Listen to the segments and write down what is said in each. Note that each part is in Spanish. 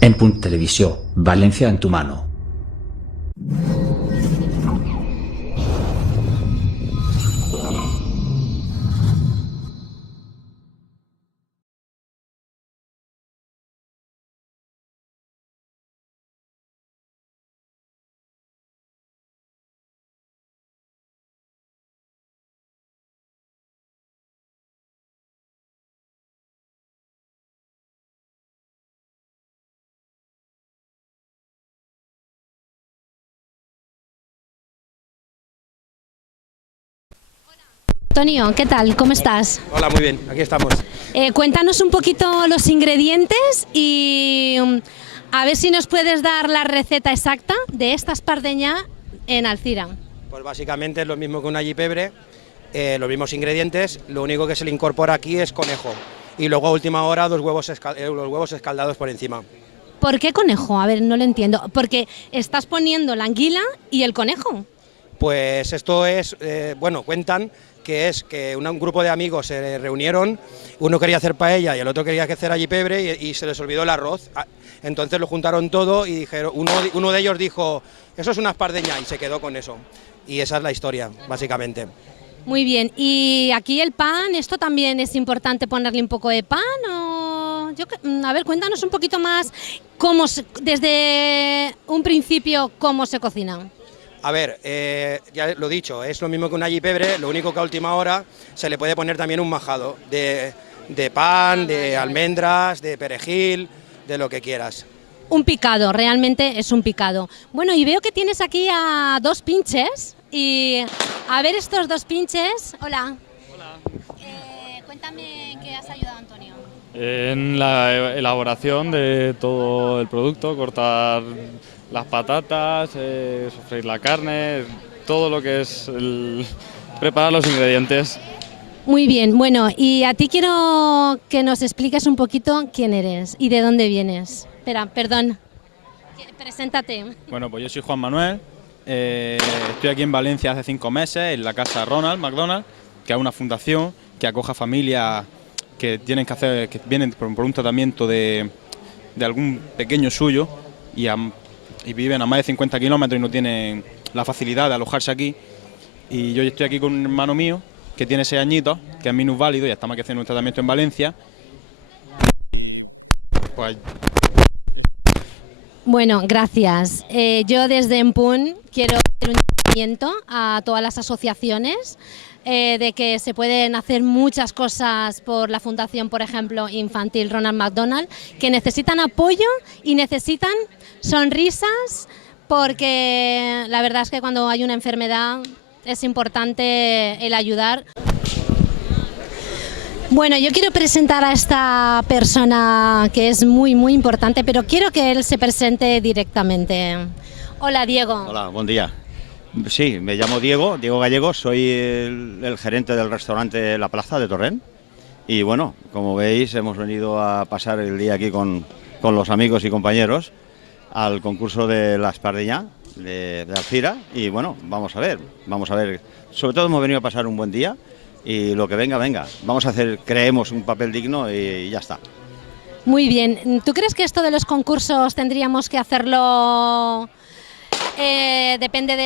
En Punt Televisió, València en tu mano. Antonio, ¿qué tal? ¿Cómo estás? Hola, muy bien, aquí estamos. Cuéntanos un poquito los ingredientes y a ver si nos puedes dar la receta exacta de esta espardeña en Alzira. Pues básicamente es lo mismo que un allipebre, los mismos ingredientes, lo único que se le incorpora aquí es conejo. Y luego a última hora los huevos escaldados por encima. ¿Por qué conejo? A ver, no lo entiendo. Porque estás poniendo la anguila y el conejo. Pues esto es, bueno, cuentan que es que un grupo de amigos se reunieron, uno quería hacer paella y el otro quería hacer allipebre y se les olvidó el arroz. Entonces lo juntaron todo y dijeron, uno de ellos dijo, eso es una espardeña, y se quedó con eso. Y esa es la historia, básicamente. Muy bien. ¿Y aquí el pan, esto también es importante ponerle un poco de pan o...? A ver, cuéntanos un poquito más desde un principio cómo se cocina. A ver, ya lo dicho, es lo mismo que un allipebre, lo único que a última hora se le puede poner también un majado de pan, de almendras, de perejil, de lo que quieras. Un picado, realmente es un picado. Bueno, y veo que tienes aquí a dos pinches y a ver estos dos pinches. Hola. Hola. Cuéntame en qué has ayudado, Antonio. En la elaboración de todo el producto, cortar las patatas, sofreír la carne, todo lo que es preparar los ingredientes. Muy bien, bueno, y a ti quiero que nos expliques un poquito quién eres y de dónde vienes. Espera, perdón, preséntate. Bueno, pues yo soy Juan Manuel, estoy aquí en Valencia hace 5 meses, en la casa Ronald McDonald, que es una fundación que acoge a familias que vienen por un tratamiento de algún pequeño suyo y viven a más de 50 kilómetros y no tienen la facilidad de alojarse aquí. Y yo estoy aquí con un hermano mío que tiene 6 añitos, que es minusválido y estamos aquí haciendo un tratamiento en Valencia. Pues... Bueno, gracias. Yo desde Empun quiero hacer un llamamiento a todas las asociaciones de que se pueden hacer muchas cosas por la Fundación, por ejemplo, Infantil Ronald McDonald, que necesitan apoyo y necesitan sonrisas, porque la verdad es que cuando hay una enfermedad es importante el ayudar. Bueno, yo quiero presentar a esta persona que es muy importante, pero quiero que él se presente directamente. Hola, Diego. Hola, buen día. Sí, me llamo Diego Gallego, soy el gerente del restaurante La Plaza de Torrent. Y bueno, como veis, hemos venido a pasar el día aquí con los amigos y compañeros al concurso de la espardeña de Alzira. Y bueno, vamos a ver. Sobre todo hemos venido a pasar un buen día y lo que venga, venga. Vamos a hacer, creemos, un papel digno y ya está. Muy bien. ¿Tú crees que esto de los concursos tendríamos que hacerlo... depende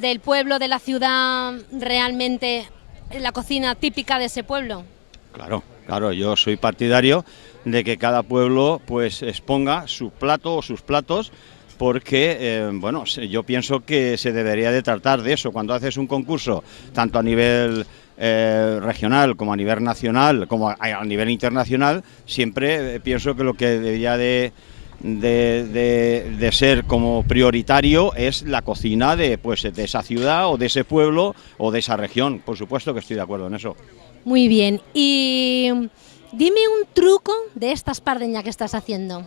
del pueblo, de la ciudad, realmente la cocina típica de ese pueblo? Claro, yo soy partidario de que cada pueblo pues exponga su plato o sus platos, porque bueno, yo pienso que se debería de tratar de eso. Cuando haces un concurso, tanto a nivel regional como a nivel nacional, como a nivel internacional, siempre pienso que lo que debería de ser como prioritario es la cocina de esa ciudad o de ese pueblo o de esa región. Por supuesto que estoy de acuerdo en eso. Muy bien, y dime un truco de esta espardeña que estás haciendo.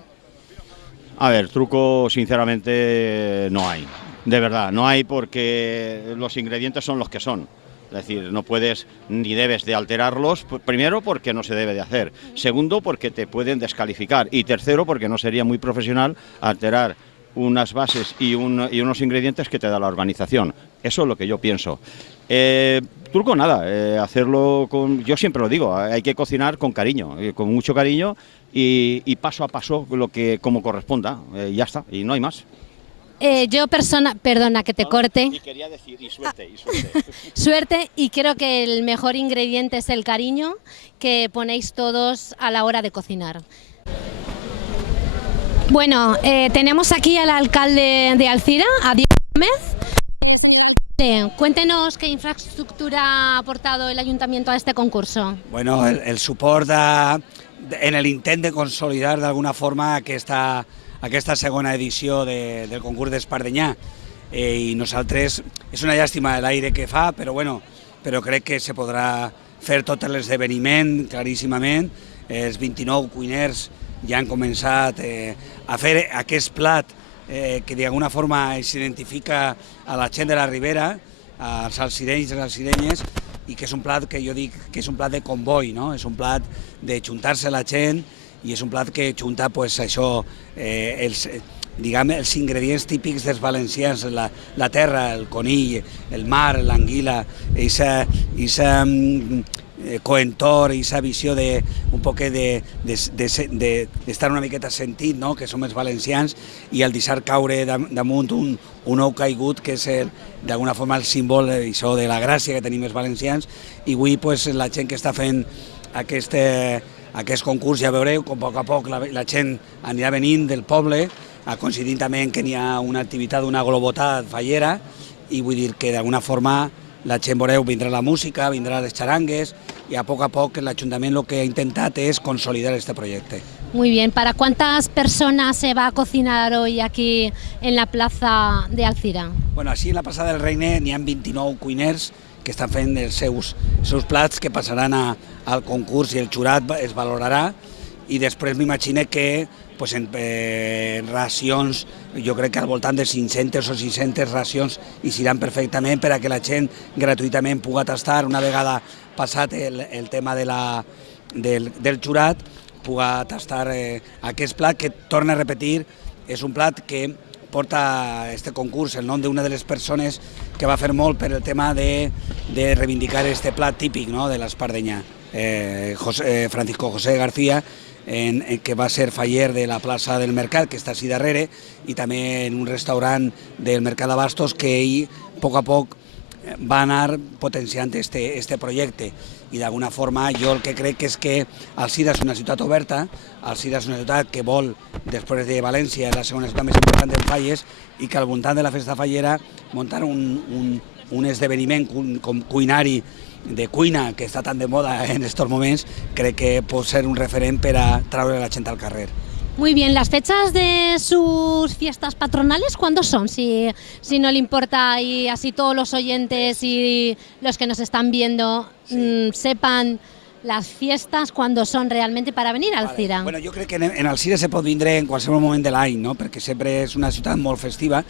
A ver, truco sinceramente no hay, de verdad, no hay, porque los ingredientes son los que son. Es decir, no puedes ni debes de alterarlos, primero porque no se debe de hacer, segundo porque te pueden descalificar y tercero porque no sería muy profesional alterar unas bases y unos ingredientes que te da la organización. Eso es lo que yo pienso. Truco nada, hacerlo con... Yo siempre lo digo, hay que cocinar con cariño, con mucho cariño y paso a paso como corresponda, ya está, y no hay más. Perdona que te corte. Y quería decir, y suerte. Suerte, y creo que el mejor ingrediente es el cariño que ponéis todos a la hora de cocinar. Bueno, tenemos aquí al alcalde de Alzira, a Diego Gómez. Cuéntenos qué infraestructura ha aportado el ayuntamiento a este concurso. Bueno, el suport en el intent de consolidar d'alguna forma aquesta segona edició del concurs d'Espardenyà. I nosaltres, és una llàstima l'aire que fa, però crec que se podrà fer tot l'esdeveniment claríssimament. Els 29 cuiners ja han començat a fer aquest plat que d'alguna forma s'identifica a la gent de la Ribera, als alcirenys i les alcirenyes, i que és un plat que jo dic que és un plat de comboi, no? És un plat de juntar-se la gent i és un plat que junta pues, això, els ingredients típics dels valencians, la terra, el conill, el mar, l'anguila, aquesta coentor, aquesta visió un poc d'estar una miqueta sentit, no? Que som els valencians, i el deixar caure damunt un ou caigut, que és d'alguna forma el símbol de la gràcia que tenim els valencians, i avui pues, la gent que està fent aquest concurs, ja veureu com a poc la gent anirà venint del poble, coincidint també que n'hi ha una activitat, una globotada fallera, i vull dir que d'alguna forma la gent, veureu, vindrà la música, vindrà les xarangues, y a poc l'Ajuntament lo que ha intentat es consolidar este proyecto. Muy bien, ¿para cuántas personas se va a cocinar hoy aquí en la plaza de Alzira? Bueno, així en la plaça del Regne n'hi ha 29 cuiners que estan fent els seus plats que passaran al concurs i el jurat es valorarà, i després m'imagino que pues, en racions, jo crec que al voltant de 500 o 600 racions hi seran perfectament per a que la gent gratuïtament pugui tastar una vegada passat el tema del jurat, pugui tastar aquest plat que, torna a repetir, és un plat que porta a este concurs el nom d'una de les persones que va fer molt per el tema de reivindicar este plat típic, no?, de l'Espardenyà, Francisco José García, que va ser faller de la plaça del Mercat, que està així darrere, i també en un restaurant del Mercat d'Abastos, que ell, a poc, va anar potenciant este projecte. I d'alguna forma jo el que crec és que Alzira és una ciutat oberta, Alzira és una ciutat que vol, després de València, la segona ciutat més important en falles, i que al voltant de la festa fallera muntar un esdeveniment com cuinari, de cuina, que està tan de moda en estos moments, crec que pot ser un referent per a traure la gent al carrer. Muy bien, ¿las fechas de sus fiestas patronales cuándo son? Si no le importa, y así todos los oyentes y los que nos están viendo sepan las fiestas cuándo son realmente para venir a Alzira. Bueno, jo crec que en Alzira se pot vindre en qualsevol moment de l'any, no? Perquè sempre és una ciutat molt festiva.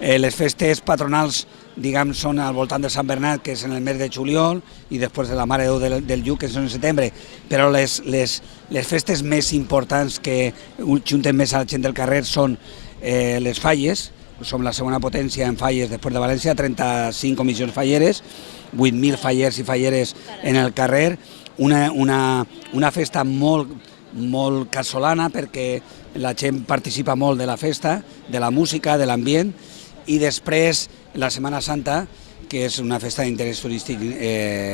Les festes patronals, diguem, són al voltant de Sant Bernat, que és en el mes de juliol, i després de la Mare de Déu del Lluc, que és en setembre. Però les festes més importants que junten més a la gent del carrer són les falles. Som la segona potència en falles després de València, 35 comissions falleres, 8.000 fallers i falleres en el carrer. Una festa molt casolana, perquè la gent participa molt de la festa, de la música, de l'ambient, i després la Setmana Santa, que és una festa d'interès turístic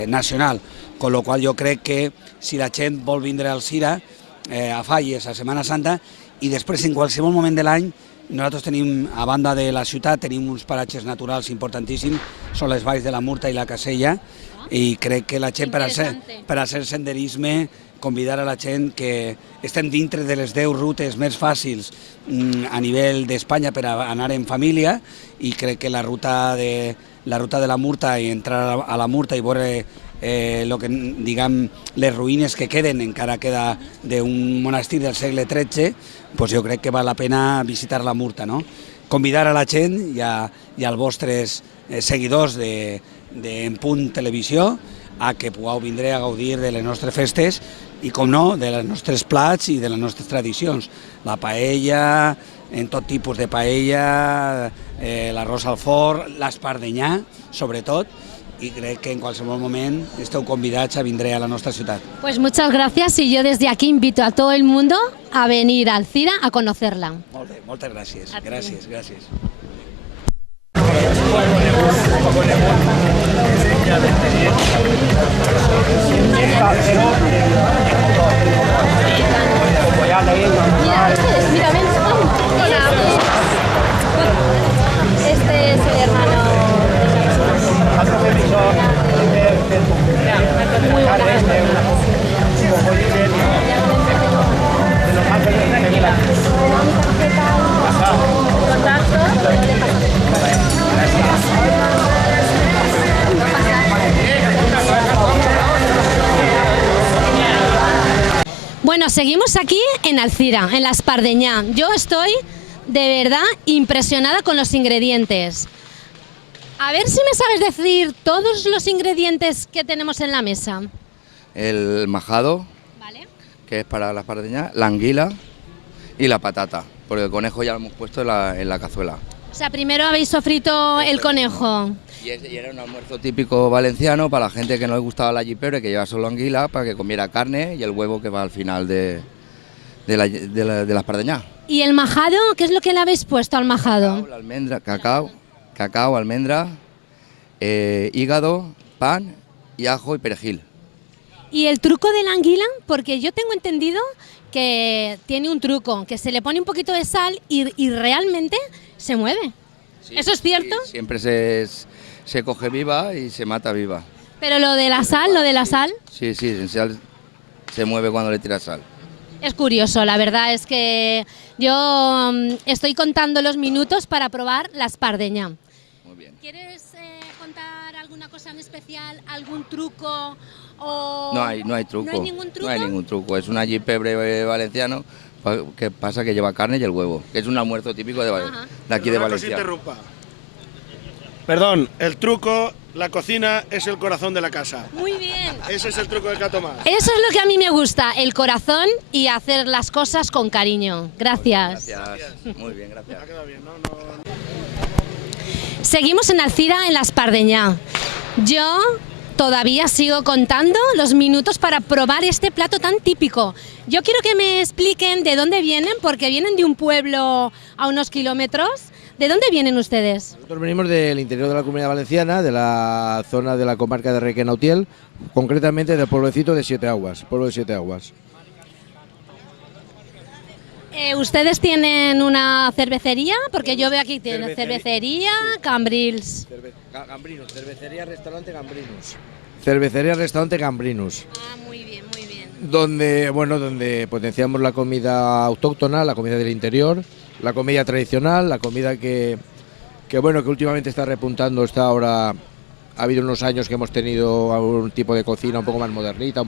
nacional, amb la qual jo crec que si la gent vol vindre a Alzira, a Falles, a Setmana Santa, i després en qualsevol moment de l'any, nosaltres tenim, a banda de la ciutat, tenim uns paratges naturals importantíssims, són les valls de la Murta i la Casella, i crec que la gent, per a fer senderisme, convidar a la gent que estem dintre de les 10 rutes més fàcils a nivell d'Espanya per a anar en família, i crec que la ruta de la Murta, i entrar a la Murta i veure les ruïnes que queden, encara queda d'un monestir del segle XIII, doncs jo crec que val la pena visitar la Murta, no? Convidar a la gent i als vostres seguidors d'En Punt Televisió a que pugueu vindre a gaudir de les nostres festes i, com no, de les nostres plats i de les nostres tradicions. La paella, en tot tipus de paella, l'arròs al forn, l'espardenyà, sobretot, i crec que en qualsevol moment esteu convidats a vindre a la nostra ciutat. Pues muchas gracias y yo desde aquí invito a todo el mundo a venir a Alzira a conocerla. Molt bé, moltes gràcies. A tu. Gràcies, gràcies. Mira, ven. Hola. Este es el hermano. Muy Bueno, seguimos aquí en Alzira, en la Espardeñá. Yo estoy de verdad impresionada con los ingredientes. A ver si me sabes decir todos los ingredientes que tenemos en la mesa. El majado, ¿Vale? que es para la espardeña, la anguila y la patata, porque el conejo ya lo hemos puesto en la cazuela. O sea, primero habéis sofrito el conejo. Y era un almuerzo típico valenciano para la gente que no le gustaba la jipebre, que lleva solo anguila, para que comiera carne y el huevo que va al final de la espardeñá. ¿Y el majado? ¿Qué es lo que le habéis puesto al majado? La almendra, cacao, almendra, hígado, pan y ajo y perejil. ¿Y el truco de la anguila? Porque yo tengo entendido que tiene un truco, que se le pone un poquito de sal y realmente se mueve. Sí, ¿Eso es cierto? sí, siempre se coge viva y se mata viva. Pero lo de la sal, Sí, se mueve cuando le tiras sal. es curioso. La verdad es que yo estoy contando los minutos para probar la espardeña. Muy bien. ¿Quieres contar alguna cosa en especial, algún truco? O... No hay truco. ¿No hay ningún truco? No hay ningún truco. Es una jipebre valenciano que pasa que lleva carne y el huevo, que es un almuerzo típico de aquí de Valencia. Perdón, el truco, la cocina es el corazón de la casa. Muy bien. Ese es el truco de Catomás. Eso es lo que a mí me gusta, el corazón y hacer las cosas con cariño. Gracias. Gracias. Muy bien, gracias. Ha quedado bien, ¿no? Seguimos en Alzira, en la Espardeñá. Yo todavía sigo contando los minutos para probar este plato tan típico. Yo quiero que me expliquen de dónde vienen, porque vienen de un pueblo a unos kilómetros. ¿De dónde vienen ustedes? Nosotros venimos del interior de la Comunidad Valenciana, de la zona de la comarca de Requena-Utiel, concretamente del pueblecito de Siete Aguas, pueblo de Siete Aguas. ¿Ustedes tienen una cervecería? Porque yo veo aquí tienen cervecería, Cambrils. Gambrinos, cervecería, restaurante Gambrinus. Cervecería, restaurante Gambrinus. Ah, muy bien, muy bien. Donde potenciamos la comida autóctona, la comida del interior, la comida tradicional, la comida que últimamente está repuntando, está ahora. Ha habido unos años que hemos tenido algún tipo de cocina un poco más modernita,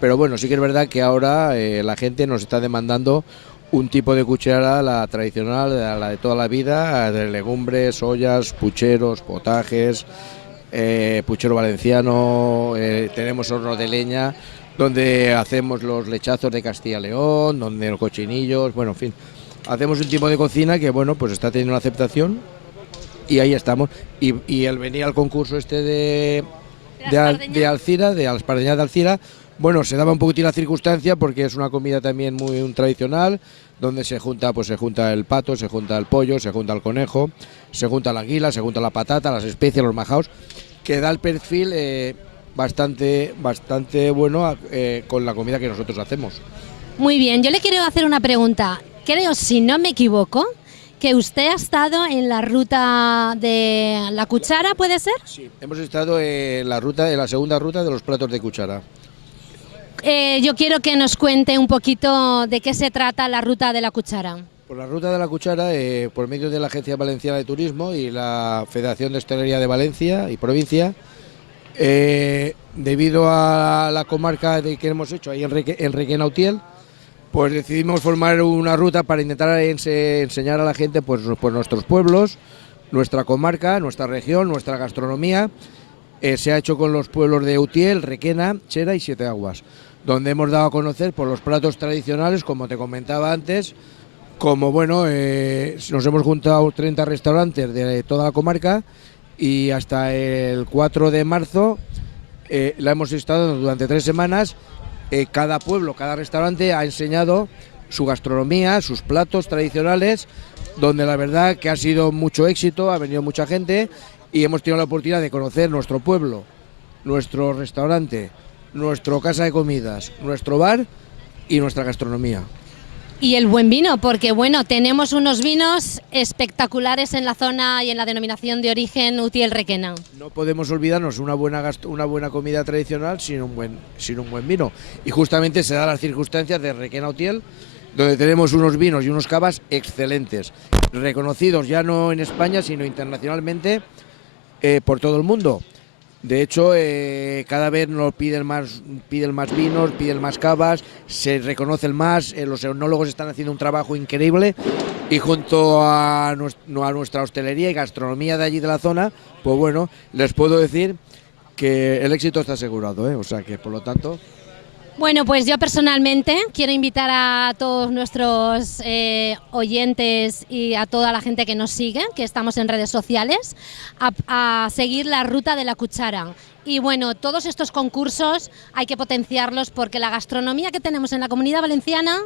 pero bueno, sí que es verdad que ahora la gente nos está demandando un tipo de cuchara, la tradicional, la de toda la vida, de legumbres, ollas, pucheros, potajes, puchero valenciano, tenemos horno de leña, donde hacemos los lechazos de Castilla y León, donde los cochinillos, bueno, en fin, hacemos un tipo de cocina que, bueno, pues está teniendo una aceptación y ahí estamos. Y el venir al concurso este de Alzira, de la Espardeñá de Alzira, bueno, se daba un poquitín la circunstancia porque es una comida también muy tradicional, donde se junta el pato, se junta el pollo, se junta el conejo, se junta la anguila, se junta la patata, las especias, los majaos, que da el perfil bastante bueno con la comida que nosotros hacemos. Muy bien, yo le quiero hacer una pregunta. Creo, si no me equivoco, que usted ha estado en la ruta de la cuchara, ¿puede ser? Sí, hemos estado en la segunda ruta de los platos de cuchara. Yo quiero que nos cuente un poquito de qué se trata la ruta de la cuchara. Por la ruta de la cuchara, por medio de la Agencia Valenciana de Turismo y la Federación de Hostelería de Valencia y provincia, debido a la comarca que hemos hecho ahí en Requena-Utiel, pues decidimos formar una ruta para intentar enseñar a la gente pues nuestros pueblos, nuestra comarca, nuestra región, nuestra gastronomía. Se ha hecho con los pueblos de Utiel, Requena, Chera y Siete Aguas, donde hemos dado a conocer por los platos tradicionales, como te comentaba antes, como nos hemos juntado 30 restaurantes de toda la comarca y hasta el 4 de marzo la hemos estado durante 3 semanas. Cada pueblo, cada restaurante ha enseñado su gastronomía, sus platos tradicionales, donde la verdad que ha sido mucho éxito, ha venido mucha gente y hemos tenido la oportunidad de conocer nuestro pueblo, nuestro restaurante, nuestra casa de comidas, nuestro bar y nuestra gastronomía. Y el buen vino, porque bueno, tenemos unos vinos espectaculares en la zona y en la denominación de origen Utiel Requena. No podemos olvidarnos una buena comida tradicional sin un buen vino. Y justamente se dan las circunstancias de Requena Utiel, donde tenemos unos vinos y unos cavas excelentes, reconocidos ya no en España, sino internacionalmente por todo el mundo. De hecho, cada vez nos piden más vinos, piden más cavas, se reconocen más, los enólogos están haciendo un trabajo increíble y junto a nuestra hostelería y gastronomía de allí de la zona, pues bueno, les puedo decir que el éxito está asegurado, o sea que por lo tanto... Bueno, pues yo personalmente quiero invitar a todos nuestros oyentes y a toda la gente que nos sigue, que estamos en redes sociales, a seguir la ruta de la cuchara. Y bueno, todos estos concursos hay que potenciarlos porque la gastronomía que tenemos en la Comunidad Valenciana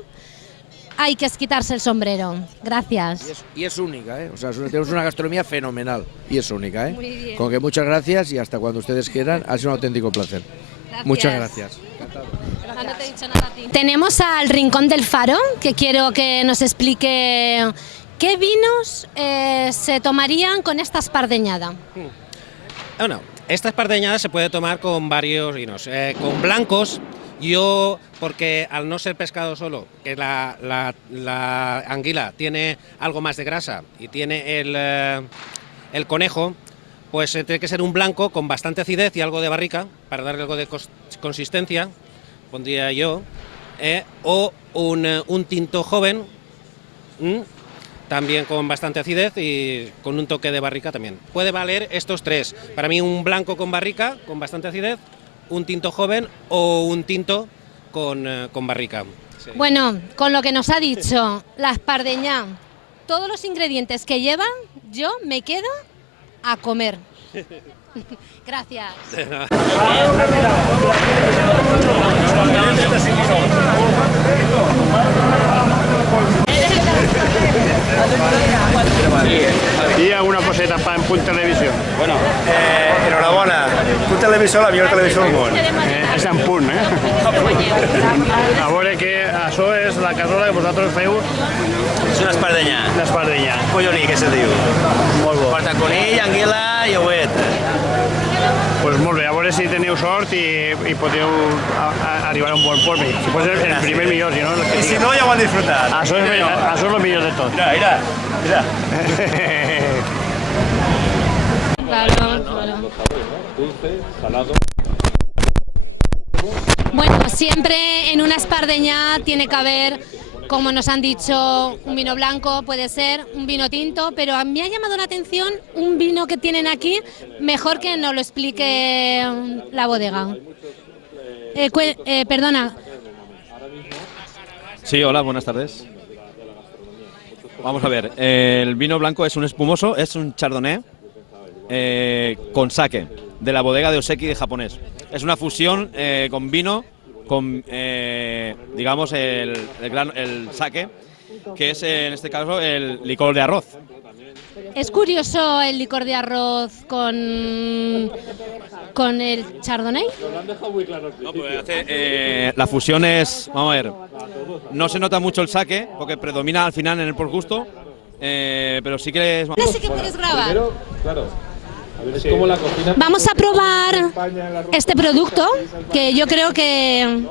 hay que quitarse el sombrero. Gracias. Y es única, o sea, tenemos una gastronomía fenomenal y es única. Muy bien. Con que muchas gracias y hasta cuando ustedes quieran, ha sido un auténtico placer. Gracias. Muchas gracias. No te he dicho nada a ti. Tenemos al Rincón del Faro, que quiero que nos explique qué vinos se tomarían con esta espardeñada. Bueno, esta espardeñada se puede tomar con varios vinos, con blancos. Yo, porque al no ser pescado solo, que la anguila tiene algo más de grasa y tiene el conejo, pues tiene que ser un blanco con bastante acidez y algo de barrica, para darle algo de consistencia, pondría yo, o un tinto joven, también con bastante acidez y con un toque de barrica también. Puede valer estos tres, para mí un blanco con barrica, con bastante acidez, un tinto joven o un tinto con barrica. Sí. Bueno, con lo que nos ha dicho la espardeña, todos los ingredientes que lleva, yo me quedo a comer. Gracias. Y alguna coseta para en Punt Televisió. Bueno, enhorabona. Punt Televisió, la millor televisió del món. És en Punt, A veure que això és la cassola que vosaltres feu. És una espardenya. Una espardenya. Colloní, que se diu. Molt bo. Porta conill, anguila i ouet. Pues molt bé, a veure si teniu sort i podeu arribar a un bon port. Si pot ser el primer millor, si no... I si no, ja ho han disfrutat. Això és el millor de tot. Mira. Claro. Bueno, siempre en una espardeña tiene que haber, como nos han dicho, un vino blanco, puede ser un vino tinto, pero a mí me ha llamado la atención un vino que tienen aquí, mejor que nos lo explique la bodega. Perdona. Sí, hola, buenas tardes. Vamos a ver, el vino blanco es un espumoso, es un chardonnay con sake, de la bodega de Oseki de japonés. Es una fusión con vino, con digamos el sake, que es en este caso el licor de arroz. Es curioso el licor de arroz con el chardonnay. No, pues la fusión es, vamos a ver, no se nota mucho el sake porque predomina al final en el por gusto, pero sí que es... Sí que puedes grabar. Claro. Es como la cocina. Vamos a probar este producto que yo creo que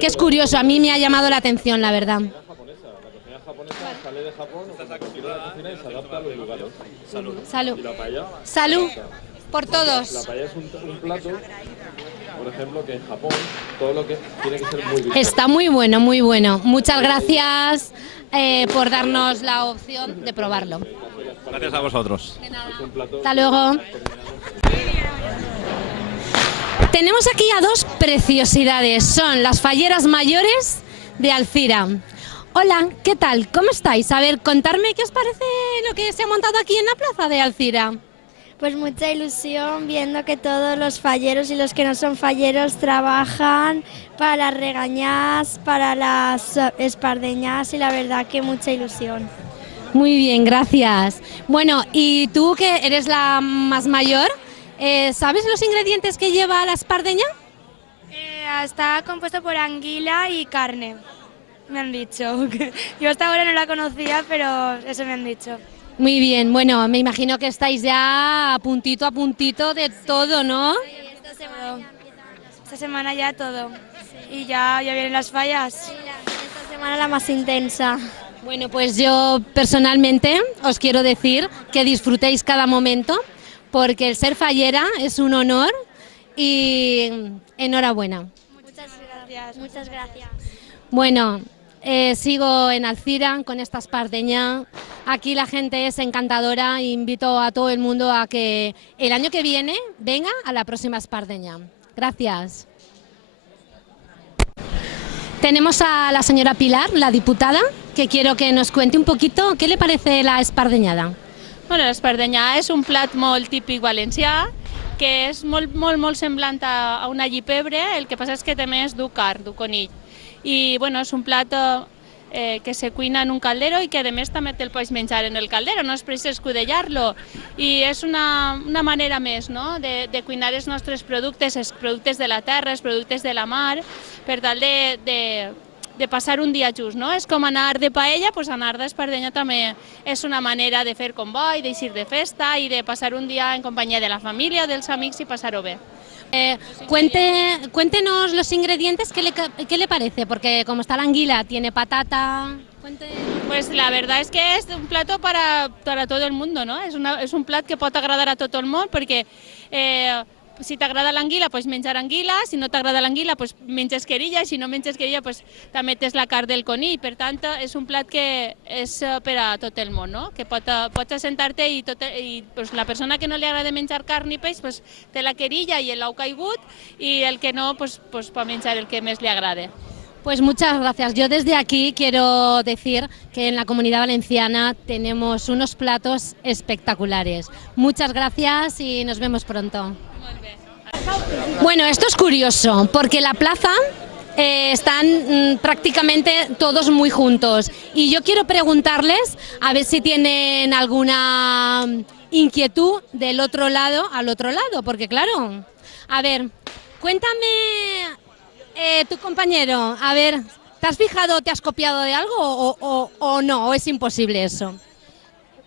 es curioso, a mí me ha llamado la atención, la verdad. La cocina japonesa sale de Japón, la cocina y se adapta a los lugares. Salud. Salud. Y la paella. Salud por todos. La paella es un plato, por ejemplo, que en Japón todo lo que tiene que ser muy bien. Está muy bueno, muy bueno. Muchas gracias por darnos la opción de probarlo. Gracias a vosotros. De nada. Hasta luego. Tenemos aquí a dos preciosidades, son las falleras mayores de Alcira. Hola, ¿qué tal? ¿Cómo estáis? A ver, contarme qué os parece lo que se ha montado aquí en la plaza de Alcira. Pues mucha ilusión viendo que todos los falleros y los que no son falleros trabajan para las regañadas, para las espardeñadas y la verdad que mucha ilusión. Muy bien, gracias. Bueno, y tú que eres la más mayor, ¿sabes los ingredientes que lleva la espardeña? Está compuesto por anguila y carne, me han dicho. Yo hasta ahora no la conocía, pero eso me han dicho. Muy bien, bueno, me imagino que estáis ya a puntito de todo, ¿no? Sí, esta semana ya todo. Sí. Y ya vienen las fallas. Sí, esta semana la más intensa. Bueno, pues yo personalmente os quiero decir que disfrutéis cada momento, porque el ser fallera es un honor y enhorabuena. Muchas gracias. Muchas gracias. Bueno, sigo en Alcira con esta espardeña. Aquí la gente es encantadora e invito a todo el mundo a que el año que viene venga a la próxima espardeña. Gracias. Tenemos a la señora Pilar, la diputada, que quiero que nos cuente un poquito qué le parece la espardeñada. Bueno, l'espardenyà és un plat molt típic valencià, que és molt semblant a una llipebre, el que passa és que té més du carn, du conill. I bueno, és un plat que se cuina en un caldero i que a més també te'l pots menjar en el caldero, no és precís escudellar-lo. I és una manera més, no?, de cuinar els nostres productes, els productes de la terra, els productes de la mar, per tal de passar un dia just, no? És com anar de paella, doncs anar d'espardenya també és una manera de fer comboi, d'eixir de festa i de passar un dia en companyia de la família, dels amics i passar-ho bé. Cuéntenos los ingredientes, ¿qué le parece? Porque como está la anguila, tiene patata... Pues la verdad es que es un plato para todo el mundo, ¿no? Es un plat que pot agradar a tot el món perquè si t'agrada l'anguila, pues menjar anguila, si no t'agrada l'anguila, pues menges querilla, i si no menges querilla, pues també tens la carn del conill. Per tant, és un plat que és per a tot el món, no? Que pots assentar-te i pues, la persona que no li agrada menjar carn ni peix, pues té la querilla i l'ou caigut, i el que no, pues pot menjar el que més li agrade. Pues muchas gracias. Yo desde aquí quiero decir que en la Comunidad Valenciana tenemos unos platos espectaculares. Muchas gracias y nos vemos pronto. Bueno, esto es curioso porque la plaza están prácticamente todos muy juntos y yo quiero preguntarles a ver si tienen alguna inquietud del otro lado al otro lado, porque claro, a ver, cuéntame tu compañero, a ver, ¿te has fijado, te has copiado de algo o no, o es imposible eso?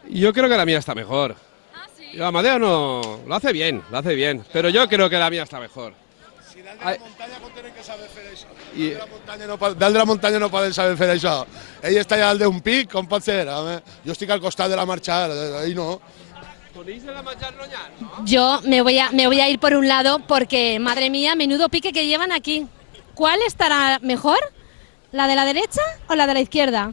Yo creo que la mía está mejor. Amadeo no, lo hace bien, pero yo creo que la mía está mejor. Si dalt de la muntanya com tenen que saber fer això? Dalt de la muntanya no poden saber fer això. Ell està allà dalt d'un pic, com pot ser? Jo estic al costat de la marxa, ahí no. ¿Coneix de la marxa roñar, no? Yo me voy a ir por un lado porque, madre mía, menudo pique que llevan aquí. ¿Cuál estará mejor? ¿La de la derecha o la de la izquierda?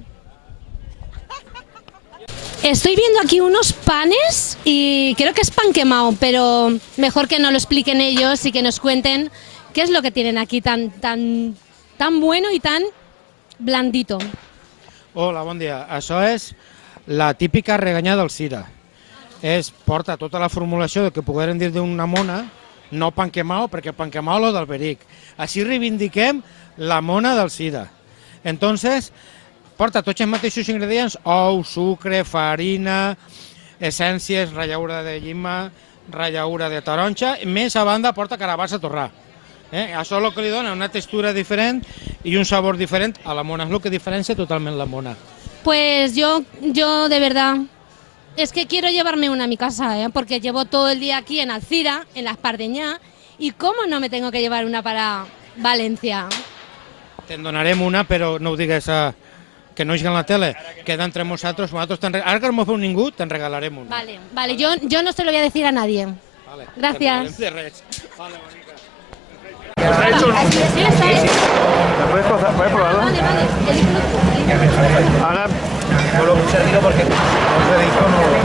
Estoy viendo aquí unos panes y creo que es pan quemado, pero mejor que nos lo expliquen ellos y que nos cuenten qué es lo que tienen aquí tan bueno y tan blandito. Hola, bon dia. Això és la típica reganyada del Cira. Porta tota la formulació de que pogueren dir d'una mona, no pan quemado, perquè pan quemado lo d'Alberic. Així reivindiquem la mona del Cira. Entonces, porta tots els mateixos ingredients, ou, sucre, farina, essències, rallaura de llima, rallaura de taronja, més a banda porta carabassa torrà. Això és el que li dona una textura diferent i un sabor diferent a la mona, és el que diferencia totalment la mona. Pues yo de verdad, es que quiero llevarme una a mi casa, porque llevo todo el día aquí en Alcira, en la Espardenyà, y cómo no me tengo que llevar una para Valencia. Te'n donarem una, però no ho digues que no és en la tele, queda entre nosaltres. Ara que no m'ho feu ningú, te'n regalarem una. Vale, yo no se lo voy a decir a nadie. Gracias. ¿Puedes probarlo?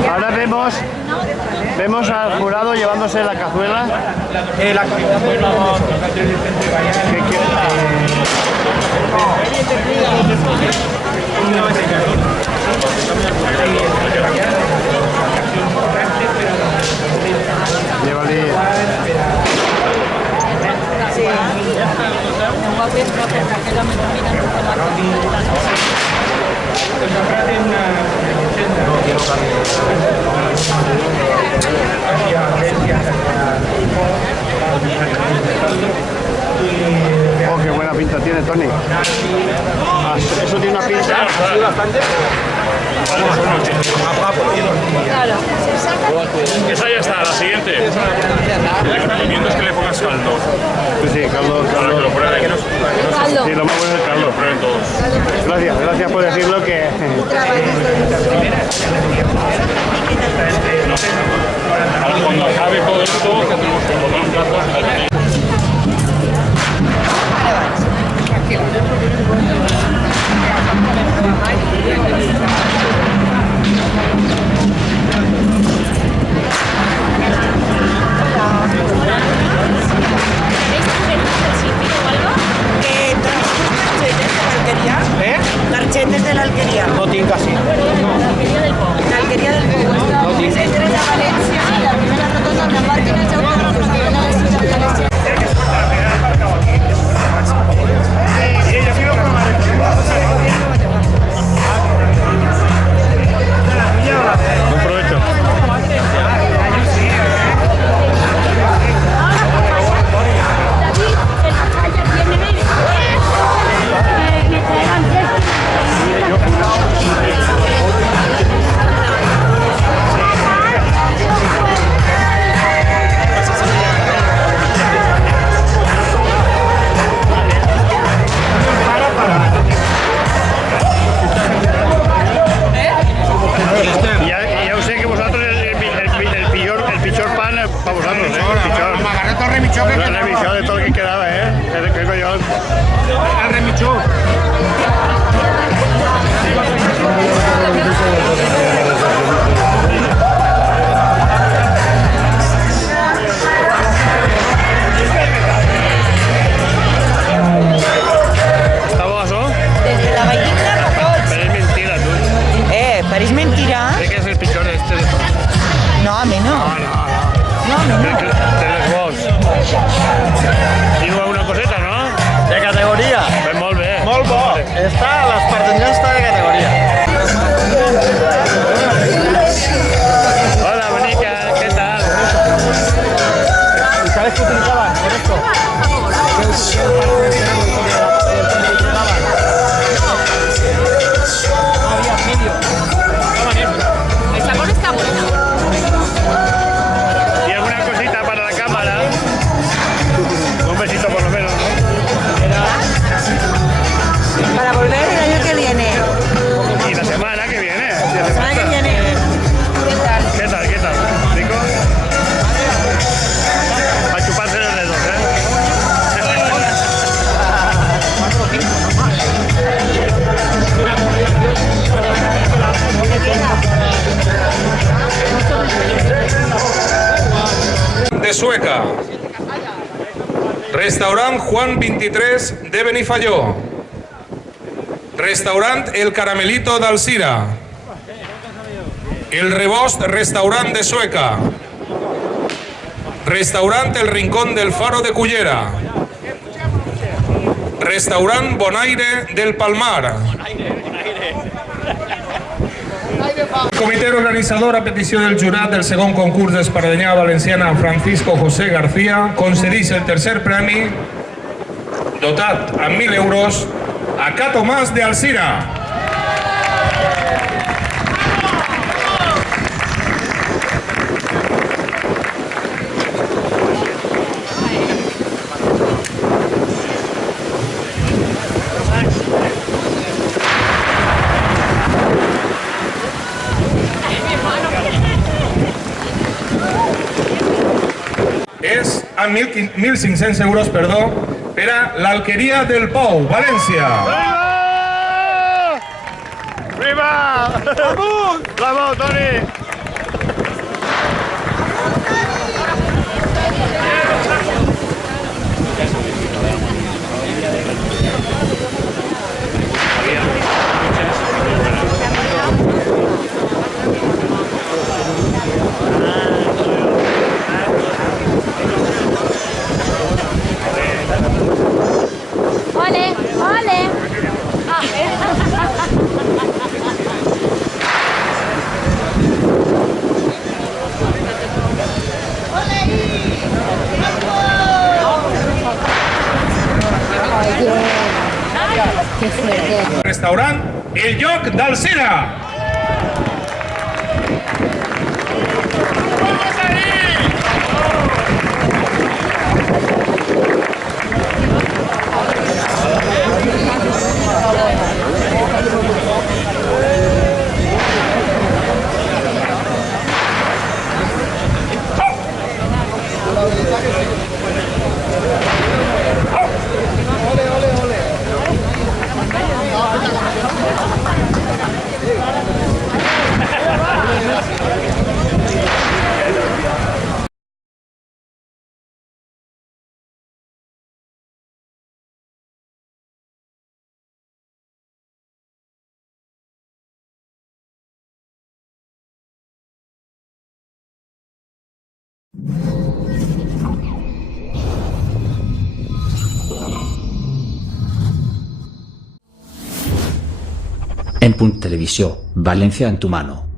Ahora vemos al jurado llevándose la cazuela. Oh, qué buena pinta tiene Tony. Ah, eso tiene una pinta así bastante. Claro. Esa ya está, la siguiente. Le recomiendo es que le pongas caldo. Sí, caldo. Que lo prueben. Caldo. Sí, lo más bueno es el caldo. Lo prueben todos. Gracias por decirlo que... Cuando acabe todo esto, tenemos que tomar un plato. Garchetes de la Alquería. No tiene casi. La Alquería del Po. La Alquería del Po. No tiene. Es entre la Valencia y la primera rotonda de Martín el segundo Buen provecho. Ya sé que vosotros el pichor pan para vosotros, el remichó de todo lo que quedaba, ¿Qué collón? El remichó. ¿Està bo, això? Des de la Valldigna a tots. Però és mentira, tu. Pareix mentira. Sé que és el pitjor este de tots. No, a mi no. No, a mi no. De les vols. Diu alguna coseta, no? De categoria. Pues molt bé. Molt bo. Està, l'Espardenyà està de categoria. Hola, bonica, ¿qué tal? ¿Y sabes qué utilizaban con esto? No había medio. El sabor está bueno. ¿Y alguna cosita para la cámara? Un besito por lo menos, ¿no? Para volver el año que viene. Y la semana que viene. La semana que viene. ¿Qué tal? ¿Qué tal? ¿Rico? A chuparse los dedos, De Sueca. Restaurant Juan 23 de Benifalló. Restaurant El Caramelito d'Alzira. El Rebost Restaurant de Sueca. Restaurant El Rincón del Faro de Cullera. Restaurant Bonaire del Palmar. Comitè organitzador, a petició del jurat del segon concurs d'Espardenyà Valenciana Francisco José García, concedeix el tercer premi, dotat amb 1.000 euros, a Ca Tomàs de Alzira. És a 1.500 euros, perdó, per a l'Alqueria del Pou, València. ¡Viva! ¡Vamos! ¡Bravo, Toni! ¡Ole! ¡Ole! el joc del Cira. En Punt Televisió, València en tu mano.